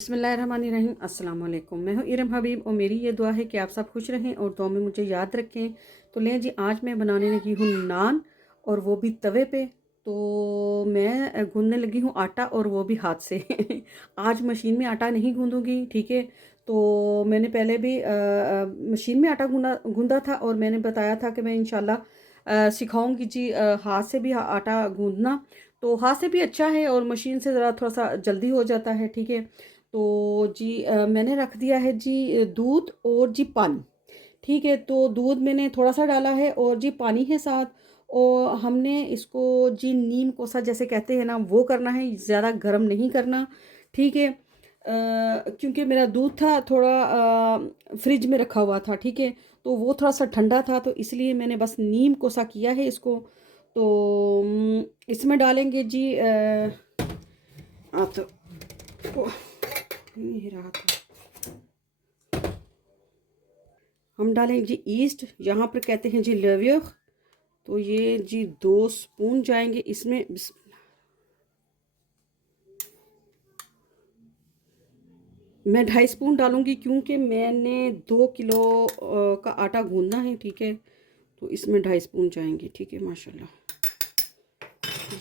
बिस्मिल्लाहिर्रहमानिर्रहीम। अस्सलाम वालेकुम। मैं हूँ इरम हबीब और मेरी ये दुआ है कि आप सब खुश रहें और दुआ में मुझे याद रखें। तो लें जी, आज मैं बनाने लगी हूँ नान और वो भी तवे पे। तो मैं गूंदने लगी हूँ आटा और वो भी हाथ से। आज मशीन में आटा नहीं गूंदूंगी, ठीक है। तो मैंने पहले भी मशीन में आटा गूंदा गूंदा था और मैंने बताया था कि मैं इंशाल्लाह सिखाऊंगी जी हाथ से भी आटा गूंदना। तो हाथ से भी अच्छा है और मशीन से ज़रा थोड़ा सा जल्दी हो जाता है, ठीक है। तो जी मैंने रख दिया है जी दूध और जी पानी, ठीक है। तो दूध मैंने थोड़ा सा डाला है और जी पानी है साथ। और हमने इसको जी नीम कोसा जैसे कहते हैं ना, वो करना है, ज़्यादा गर्म नहीं करना, ठीक है। क्योंकि मेरा दूध था थोड़ा फ्रिज में रखा हुआ था, ठीक है। तो वो थोड़ा सा ठंडा था, तो इसलिए मैंने बस नीम कोसा किया है इसको। तो इसमें डालेंगे जी आप तो नहीं रहा था, हम डालेंगे जी ईस्ट, यहाँ पर कहते हैं जी लविय। तो ये जी 2 स्पून जाएंगे इसमें। मैं 2.5 स्पून डालूंगी क्योंकि मैंने 2 किलो का आटा गूंदना है, ठीक है। तो इसमें 2.5 स्पून जाएंगे, ठीक है। माशाल्लाह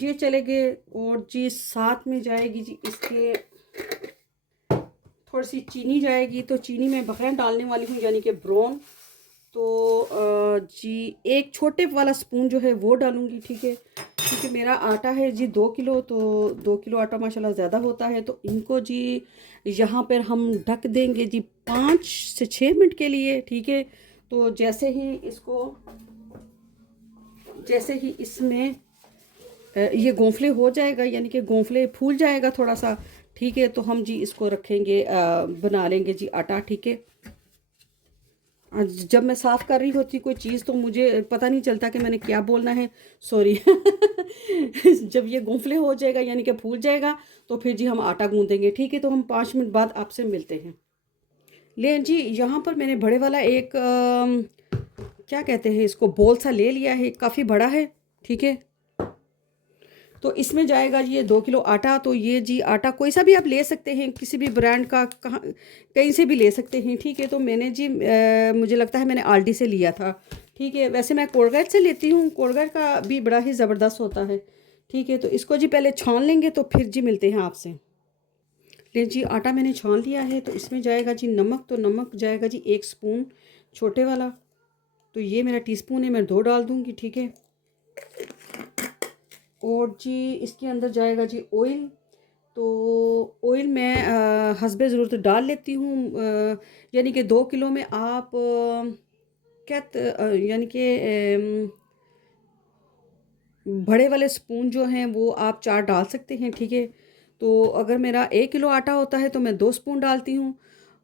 ये चले गए। और जी साथ में जाएगी जी इसके थोड़ी सी चीनी जाएगी। तो चीनी मैं बगैर डालने वाली हूँ, यानी कि ब्राउन। तो जी एक छोटे वाला स्पून जो है वो डालूंगी, ठीक है। क्योंकि मेरा आटा है जी 2 किलो, तो 2 किलो आटा माशाल्लाह ज़्यादा होता है। तो इनको जी यहाँ पर हम ढक देंगे जी 5 से 6 मिनट के लिए, ठीक है। तो जैसे ही इसमें ये गोंफले हो जाएगा, यानी कि गोंफले फूल जाएगा थोड़ा सा, ठीक है। तो हम जी इसको रखेंगे, बना लेंगे जी आटा, ठीक है। जब मैं साफ़ कर रही होती कोई चीज़ तो मुझे पता नहीं चलता कि मैंने क्या बोलना है, सॉरी। जब ये गोंफले हो जाएगा यानी कि फूल जाएगा, तो फिर जी हम आटा गूंदेंगे, ठीक है। तो हम 5 मिनट बाद आपसे मिलते हैं। ले जी, यहाँ पर मैंने बड़े वाला एक क्या कहते हैं इसको, बोल सा ले लिया है, काफ़ी बड़ा है, ठीक है। तो इसमें जाएगा ये 2 किलो आटा। तो ये जी आटा कोई सा भी आप ले सकते हैं, किसी भी ब्रांड का, कहाँ कहीं से भी ले सकते हैं, ठीक है। तो मैंने जी मुझे लगता है मैंने आल्डी से लिया था, ठीक है। वैसे मैं कोलगेट से लेती हूँ, कोलगेट का भी बड़ा ही ज़बरदस्त होता है, ठीक है। तो इसको जी पहले छान लेंगे, तो फिर जी मिलते हैं आपसे। ले जी आटा मैंने छान लिया है। तो इसमें जाएगा जी नमक। तो नमक जाएगा जी 1 स्पून छोटे वाला। तो ये मेरा टीस्पून है, मैं 2 डाल दूँगी, ठीक है। और जी इसके अंदर जाएगा जी ऑयल। तो ऑयल मैं हस्बे ज़रूरत डाल लेती हूँ। यानी कि 2 किलो में आप यानी कि बड़े वाले स्पून जो हैं वो आप 4 डाल सकते हैं, ठीक है। तो अगर मेरा 1 किलो आटा होता है तो मैं 2 स्पून डालती हूँ।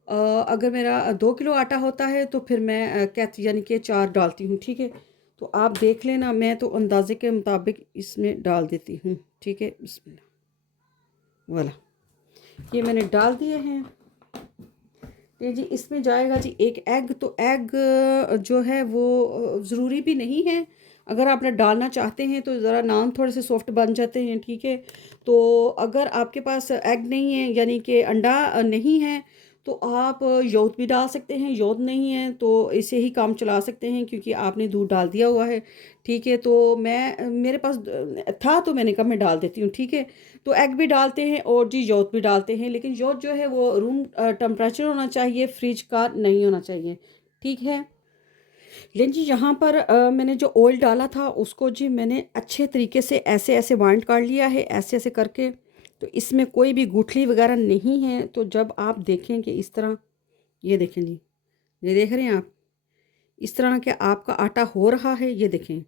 अगर मेरा 2 किलो आटा होता है तो फिर मैं यानी कि 4 डालती हूँ, ठीक है। तो आप देख लेना, मैं तो अंदाजे के मुताबिक इसमें डाल देती हूँ, ठीक है। बिस्मिल्लाह, वाला ये मैंने डाल दिए हैं। ये जी इसमें जाएगा जी एक एग। तो एग जो है वो ज़रूरी भी नहीं है, अगर आपने डालना चाहते हैं तो ज़रा नान थोड़े से सॉफ्ट बन जाते हैं, ठीक है। तो अगर आपके पास एग नहीं है, यानी कि अंडा नहीं है, तो आप योद भी डाल सकते हैं। योद नहीं है तो इसे ही काम चला सकते हैं, क्योंकि आपने दूध डाल दिया हुआ है, ठीक है। तो मैं मेरे पास था तो मैंने कहा मैं डाल देती हूँ, ठीक है। तो एग भी डालते हैं और जी योद भी डालते हैं, लेकिन योद जो है वो रूम टेम्परेचर होना चाहिए, फ्रिज का नहीं होना चाहिए, ठीक है। लेकिन जी यहाँ पर मैंने जो ऑयल डाला था उसको जी मैंने अच्छे तरीके से ऐसे ऐसे वाइंड कर लिया है, ऐसे ऐसे करके। तो इसमें कोई भी गुठली वगैरह नहीं है। तो जब आप देखें कि इस तरह, ये देखें जी, ये देख रहे हैं आप, इस तरह के आपका आटा हो रहा है, ये देखें,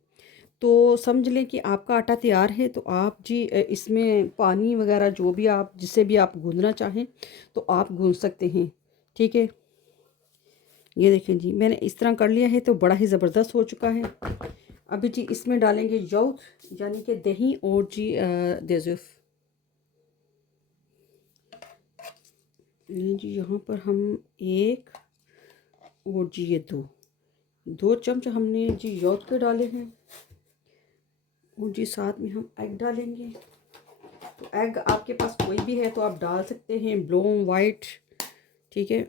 तो समझ लें कि आपका आटा तैयार है। तो आप जी इसमें पानी वगैरह जो भी आप जिससे भी आप गूंदना चाहें तो आप गूंद सकते हैं, ठीक है। ये देखें जी मैंने इस तरह कर लिया है, तो बड़ा ही ज़बरदस्त हो चुका है। अभी जी इसमें डालेंगे यौक, यानी कि दही और जी देज़ुफ़। जी यहाँ पर हम एक और जी ये 2 चम्मच हमने जी यौक के डाले हैं। और जी साथ में हम एग डालेंगे। तो एग आपके पास कोई भी है तो आप डाल सकते हैं, ब्राउन वाइट, ठीक है।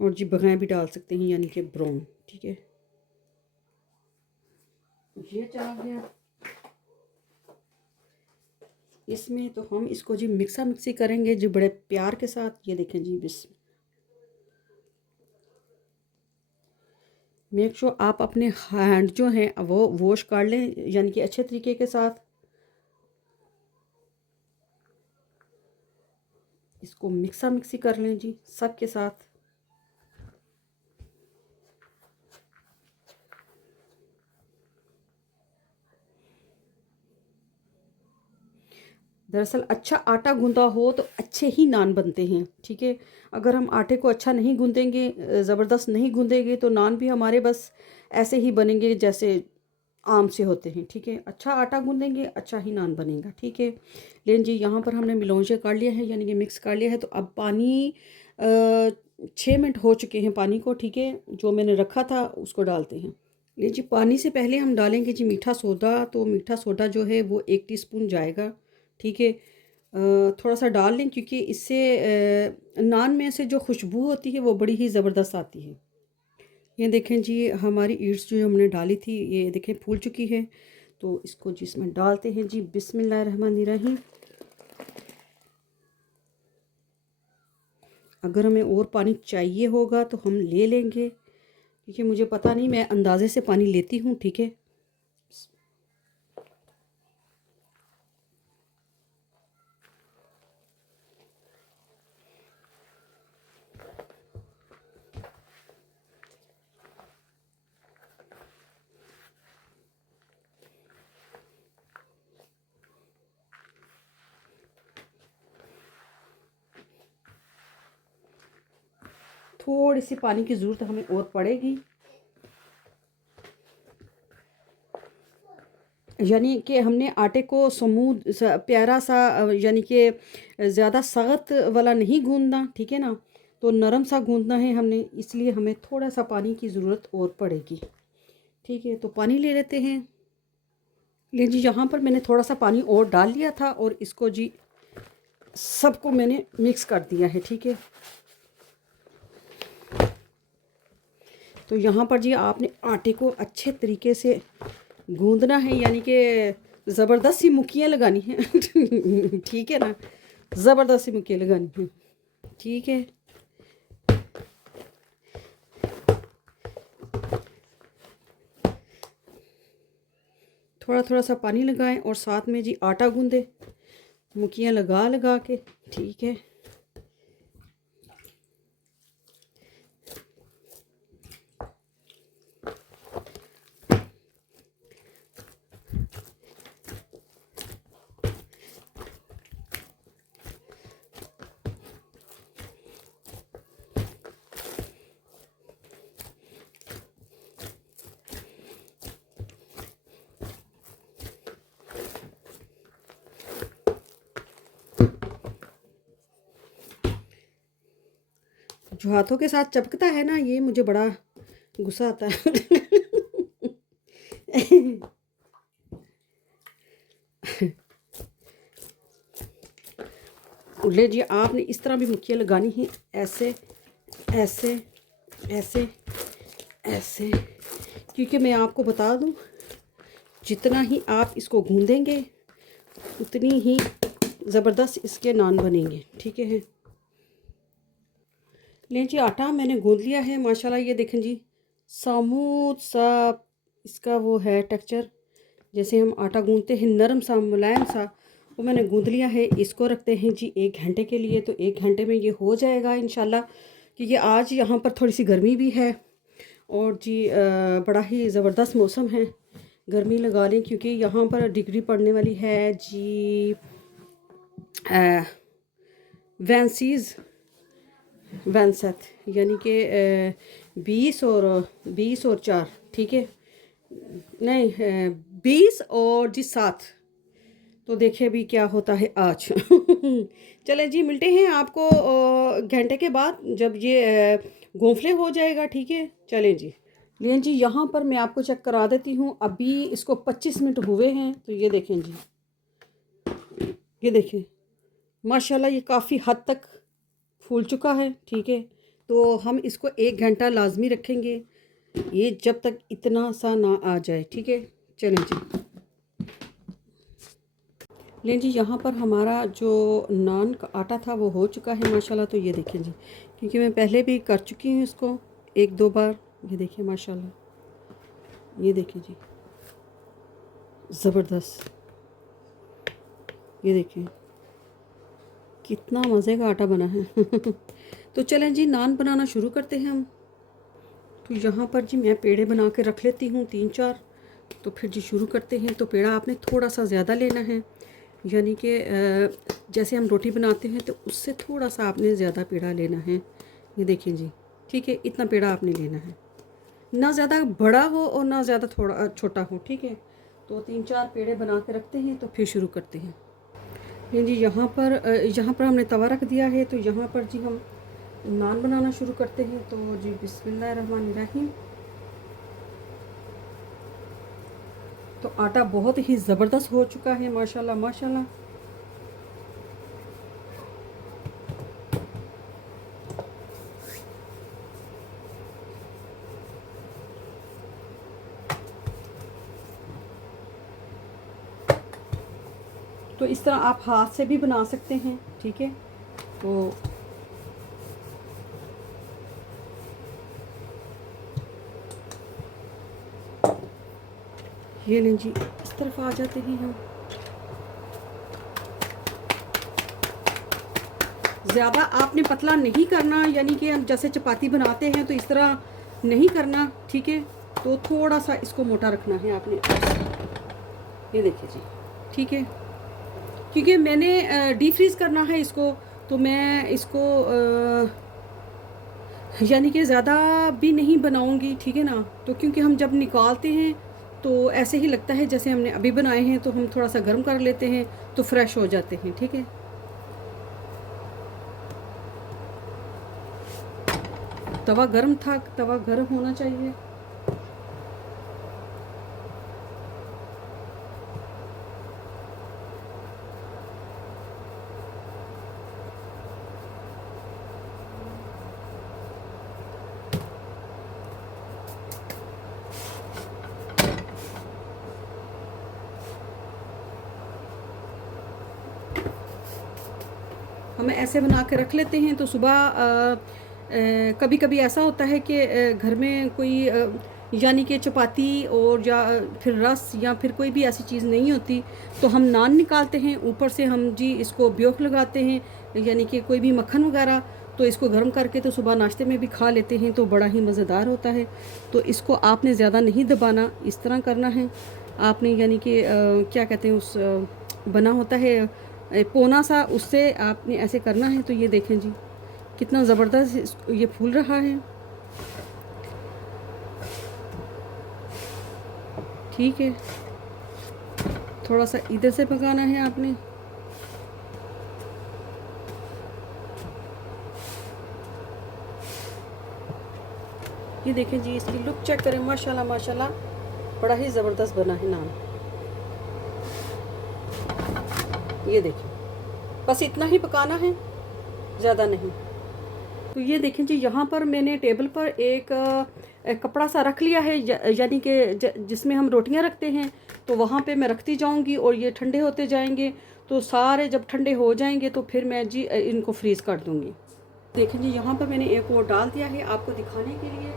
और जी बगैर भी डाल सकते हैं, यानी कि ब्राउन, ठीक है। ये चला गया इसमें, तो हम इसको जी मिक्सा मिक्सी करेंगे जी बड़े प्यार के साथ। ये देखें जी, बिस मेक श्योर आप अपने हैंड जो हैं वो वॉश कर लें, यानी कि अच्छे तरीके के साथ। इसको मिक्सा मिक्सी कर लें जी सब के साथ। दरअसल अच्छा आटा गूंदा हो तो अच्छे ही नान बनते हैं, ठीक है। अगर हम आटे को अच्छा नहीं गूंदेंगे, ज़बरदस्त नहीं गूंदेंगे, तो नान भी हमारे बस ऐसे ही बनेंगे जैसे आम से होते हैं, ठीक है। अच्छा आटा गूंदेंगे, अच्छा ही नान बनेगा, ठीक है। लेकिन जी यहाँ पर हमने मिलौंजे कर लिया है, यानी कि मिक्स कर लिया है। तो अब पानी 6 मिनट हो चुके हैं पानी को, ठीक है। जो मैंने रखा था उसको डालते हैं। ये जी पानी से पहले हम डालेंगे जी मीठा सोडा। तो मीठा सोडा जो है वो 1 टीस्पून जाएगा, ठीक है। थोड़ा सा डाल लें क्योंकि इससे नान में से जो खुशबू होती है वो बड़ी ही ज़बरदस्त आती है। ये देखें जी हमारी ईट्स जो हमने डाली थी, ये देखें फूल चुकी है। तो इसको जी इसमें डालते हैं जी, बिस्मिल्लाहिर्रहमानिर्रहीम। अगर हमें और पानी चाहिए होगा तो हम ले लेंगे, क्योंकि मुझे पता नहीं, मैं अंदाज़े से पानी लेती हूँ, ठीक है। थोड़ी सी पानी की ज़रूरत हमें और पड़ेगी, यानी कि हमने आटे को स्मूथ प्यारा सा, यानी कि ज़्यादा सख्त वाला नहीं गूंदना, ठीक है ना। तो नरम सा गूंदना है हमने, इसलिए हमें थोड़ा सा पानी की ज़रूरत और पड़ेगी, ठीक है। तो पानी ले लेते हैं। ले जी यहाँ पर मैंने थोड़ा सा पानी और डाल लिया था और इसको जी सबको मैंने मिक्स कर दिया है, ठीक है। तो यहाँ पर जी आपने आटे को अच्छे तरीके से गूंदना है, यानी कि ज़बरदस्त सी मुक्कियाँ लगानी है ठीक है ना, ज़बरदस्त सी मुक्कियाँ लगानी है, ठीक है। थोड़ा थोड़ा सा पानी लगाएं और साथ में जी आटा गूंदे, मुक्कियाँ लगा लगा के, ठीक है। जो हाथों के साथ चपकता है ना, ये मुझे बड़ा गुस्सा आता है ले जी आपने इस तरह भी मुक्कियाँ लगानी है, ऐसे ऐसे ऐसे ऐसे, क्योंकि मैं आपको बता दूं, जितना ही आप इसको गूंदेंगे उतनी ही ज़बरदस्त इसके नान बनेंगे, ठीक है। लें जी आटा मैंने गूंद लिया है माशाल्लाह। ये देखें जी स्मूथ सा इसका वो है टेक्सचर, जैसे हम आटा गूंदते हैं नरम सा मुलायम सा, वो मैंने गूंद लिया है। इसको रखते हैं जी 1 घंटे के लिए। तो 1 घंटे में ये हो जाएगा इंशाल्लाह, क्योंकि आज यहाँ पर थोड़ी सी गर्मी भी है और जी बड़ा ही ज़बरदस्त मौसम है। गर्मी लगा लें क्योंकि यहाँ पर डिग्री पड़ने वाली है जी वैंसीज़ वैनसेथ, यानी कि 20 और 4, ठीक है। नहीं 20 और जी 7। तो देखिए अभी क्या होता है आज चलें जी, मिलते हैं आपको घंटे के बाद, जब ये गोफले हो जाएगा, ठीक है। चलें जी। लें जी यहाँ पर मैं आपको चेक करा देती हूँ, अभी इसको 25 मिनट हुए हैं। तो ये देखें जी ये देखिए माशाल्लाह ये काफ़ी हद तक फूल चुका है, ठीक है। तो हम इसको 1 घंटा लाज़मी रखेंगे, ये जब तक इतना सा ना आ जाए, ठीक है। चलें जी, लें जी, यहाँ पर हमारा जो नान का आटा था वो हो चुका है माशाल्लाह। तो ये देखें जी, क्योंकि मैं पहले भी कर चुकी हूँ इसको 1-2 बार। ये देखिए माशाल्लाह, ये देखिए जी, ज़बरदस्त। ये देखें कितना मज़े का आटा बना है। तो चलें जी, नान बनाना शुरू करते हैं हम। तो यहाँ पर जी मैं पेड़े बना के रख लेती हूँ 3-4। तो फिर जी शुरू करते हैं। तो पेड़ा आपने थोड़ा सा ज़्यादा लेना है, यानी कि जैसे हम रोटी बनाते हैं तो उससे थोड़ा सा आपने ज़्यादा पेड़ा लेना है। ये देखिए जी, ठीक है, इतना पेड़ा आपने लेना है, ना ज़्यादा बड़ा हो और ना ज़्यादा थोड़ा छोटा हो, ठीक है। तो 3-4 पेड़े बना के रखते हैं। तो फिर शुरू करते हैं। ये जी यहाँ पर हमने तवा रख दिया है। तो यहाँ पर जी हम नान बनाना शुरू करते हैं। तो जी बिस्मिल्लाहिर्रहमानिर्रहीम। तो आटा बहुत ही ज़बरदस्त हो चुका है माशाल्लाह माशाल्लाह। तो इस तरह आप हाथ से भी बना सकते हैं, ठीक है। तो ये लें जी, इस तरफ आ जाते हैं हम। ज़्यादा आपने पतला नहीं करना, यानी कि हम जैसे चपाती बनाते हैं तो इस तरह नहीं करना, ठीक है। तो थोड़ा सा इसको मोटा रखना है आपने। ये देखिए जी, ठीक है, क्योंकि मैंने डीप फ्रीज़ करना है इसको। तो मैं इसको यानी कि ज़्यादा भी नहीं बनाऊंगी, ठीक है ना। तो क्योंकि हम जब निकालते हैं तो ऐसे ही लगता है जैसे हमने अभी बनाए हैं। तो हम थोड़ा सा गर्म कर लेते हैं तो फ्रेश हो जाते हैं, ठीक है। तवा गर्म था, तवा गर्म होना चाहिए। हम ऐसे बना के रख लेते हैं। तो सुबह कभी कभी ऐसा होता है कि घर में कोई यानी कि चपाती और या फिर रस या फिर कोई भी ऐसी चीज़ नहीं होती, तो हम नान निकालते हैं, ऊपर से हम जी इसको ब्योक लगाते हैं, यानी कि कोई भी मक्खन वगैरह। तो इसको गर्म करके तो सुबह नाश्ते में भी खा लेते हैं। तो बड़ा ही मज़ेदार होता है। तो इसको आपने ज़्यादा नहीं दबाना, इस तरह करना है आपने, यानी कि क्या कहते हैं उस बना होता है पोना सा, उससे आपने ऐसे करना है। तो ये देखें जी कितना ज़बरदस्त ये फूल रहा है, ठीक है। थोड़ा सा इधर से पकाना है आपने। ये देखें जी, इसकी लुक चेक करें, माशाल्लाह माशाल्लाह, बड़ा ही ज़बरदस्त बना है नान। ये देखिए, बस इतना ही पकाना है, ज़्यादा नहीं। तो ये देखें जी, यहाँ पर मैंने टेबल पर एक कपड़ा सा रख लिया है, यानी कि जिसमें हम रोटियां रखते हैं। तो वहाँ पे मैं रखती जाऊँगी और ये ठंडे होते जाएंगे। तो सारे जब ठंडे हो जाएंगे तो फिर मैं जी इनको फ्रीज़ कर दूँगी। देखें जी, यहाँ पर मैंने एक और डाल दिया है आपको दिखाने के लिए।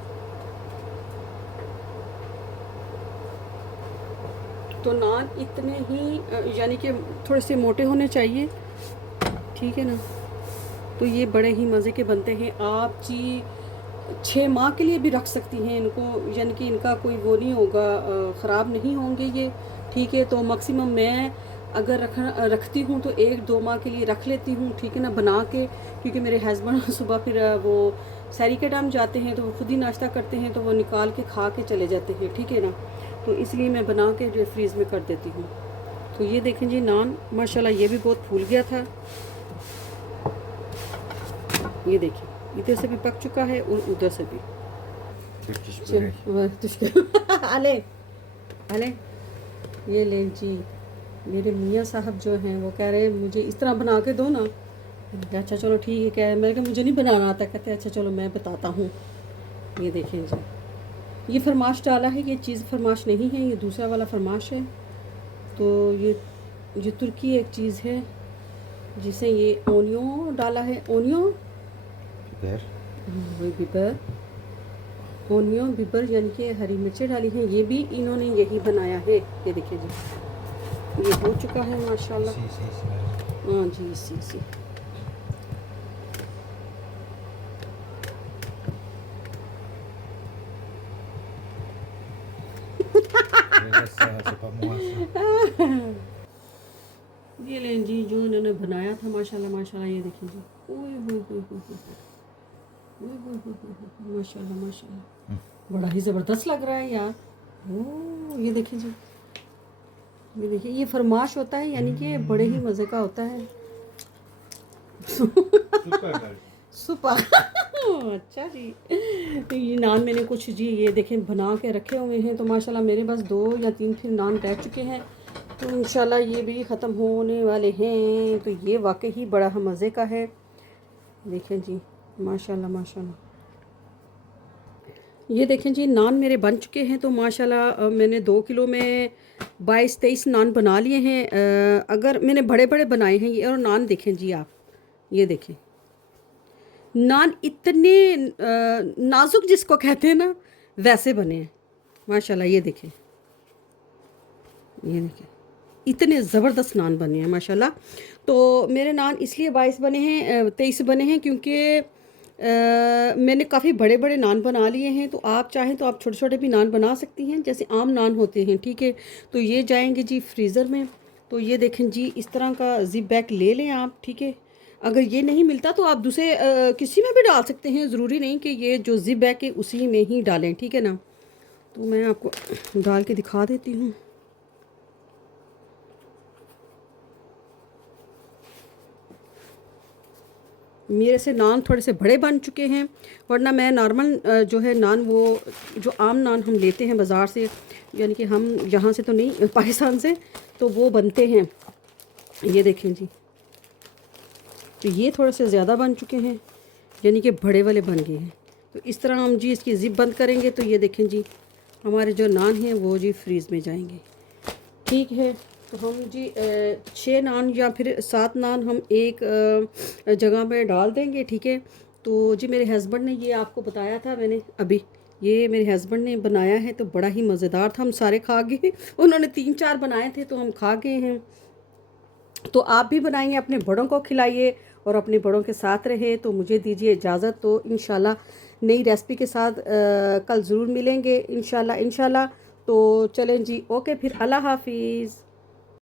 तो नान इतने ही यानी कि थोड़े से मोटे होने चाहिए, ठीक है ना। तो ये बड़े ही मज़े के बनते हैं। आप जी 6 माह के लिए भी रख सकती हैं इनको, यानी कि इनका कोई वो नहीं होगा, ख़राब नहीं होंगे ये, ठीक है। तो मैक्सिमम मैं अगर रखती हूँ तो 1-2 माह के लिए रख लेती हूँ, ठीक है ना, बना के। क्योंकि मेरे हस्बैंड सुबह फिर वो सैरी के टाइम जाते हैं तो वो खुद ही नाश्ता करते हैं, तो वो निकाल के खा के चले जाते हैं, ठीक है ना। तो इसलिए मैं बना के जो फ्रीज़ में कर देती हूँ। तो ये देखें जी, नान माशाल्लाह ये भी बहुत फूल गया था। ये देखिए, इधर से भी पक चुका है और उधर से भी। अले अले, ये लें जी, मेरे मियाँ साहब जो हैं वो कह रहे हैं मुझे इस तरह बना के दो ना। मैंने कहा अच्छा चलो ठीक है, कह मैंने कहा मुझे नहीं बनाना आता। कहते अच्छा चलो मैं बताता हूँ। ये देखें जी, ये फरमाश डाला है, ये चीज़ फरमाश नहीं है, ये दूसरा वाला फरमाश है। तो ये तुर्की एक चीज़ है जिसे ये ओनियो डाला है, ओनियो बिबर, वही बिबर, ओनियो बिबर यानी कि हरी मिर्चें डाली हैं। ये भी इन्होंने यही बनाया है। ये देखिए जी, ये हो चुका है माशाल्लाह। सी सी सी हाँ जी, सी ça, c'est pas moi ça. ये लें जी, जो इन्होंने बनाया था माशाल्लाह माशाल्लाह। ये देखिए जी, ओए होए होए होए होए, ओए होए होए होए होए, माशाल्लाह माशाल्लाह, बड़ा ही ज़बरदस्त लग रहा है यार। ओ ये देखिए जी, ये देखिए, ये फरमाश होता है यानी कि बड़े ही मज़े का होता है। सुपर अच्छा जी। तो ये नान मैंने कुछ जी ये देखें बना के रखे हुए हैं, तो माशाल्लाह मेरे पास 2 या 3 फिर नान रह चुके हैं, तो इंशाल्लाह ये भी ख़त्म होने वाले हैं। तो ये वाकई ही बड़ा मज़े का है। देखें जी, माशाल्लाह माशाल्लाह। ये देखें जी, नान मेरे बन चुके हैं। तो माशाल्लाह मैंने 2 किलो में 22-23 नान बना लिए हैं। अगर मैंने बड़े बड़े बनाए हैं ये, और नान देखें जी आप, ये देखें नान इतने नाजुक जिसको कहते हैं ना, वैसे बने हैं माशाल्लाह। ये देखें, ये देखें, इतने ज़बरदस्त नान बने हैं माशाल्लाह। तो मेरे नान इसलिए 22 बने हैं, 23 बने हैं, क्योंकि मैंने काफ़ी बड़े बड़े नान बना लिए हैं। तो आप चाहें तो आप छोटे छोटे भी नान बना सकती हैं, जैसे आम नान होते हैं, ठीक है। तो ये जाएंगे जी फ्रीज़र में। तो ये देखें जी, इस तरह का ज़िप बैग ले लें आप, ठीक है। अगर ये नहीं मिलता तो आप दूसरे किसी में भी डाल सकते हैं, ज़रूरी नहीं कि ये जो ज़िप बैग है उसी में ही डालें, ठीक है ना। तो मैं आपको डाल के दिखा देती हूँ। मेरे से नान थोड़े से बड़े बन चुके हैं, वरना मैं नॉर्मल जो है नान, वो जो आम नान हम लेते हैं बाज़ार से, यानी कि हम यहाँ से तो नहीं, पाकिस्तान से, तो वो बनते हैं। ये देखें जी, तो ये थोड़े से ज़्यादा बन चुके हैं, यानी कि बड़े वाले बन गए हैं। तो इस तरह हम जी इसकी ज़िप बंद करेंगे, तो ये देखें जी, हमारे जो नान हैं वो जी फ्रीज़ में जाएंगे, ठीक है। तो हम जी 6 नान या फिर 7 नान हम एक जगह पे डाल देंगे, ठीक है। तो जी मेरे हस्बैंड ने, ये आपको बताया था मैंने अभी, ये मेरे हस्बैंड ने बनाया है, तो बड़ा ही मज़ेदार था, हम सारे खा गए। उन्होंने 3-4 बनाए थे तो हम खा गए हैं। तो आप भी बनाइए, अपने बड़ों को खिलाइए और अपने बड़ों के साथ रहे। तो मुझे दीजिए इजाज़त, तो इंशाल्लाह नई रेसिपी के साथ कल ज़रूर मिलेंगे इंशाल्लाह इंशाल्लाह। तो चलें जी, ओके फिर, अल्लाह हाफिज़।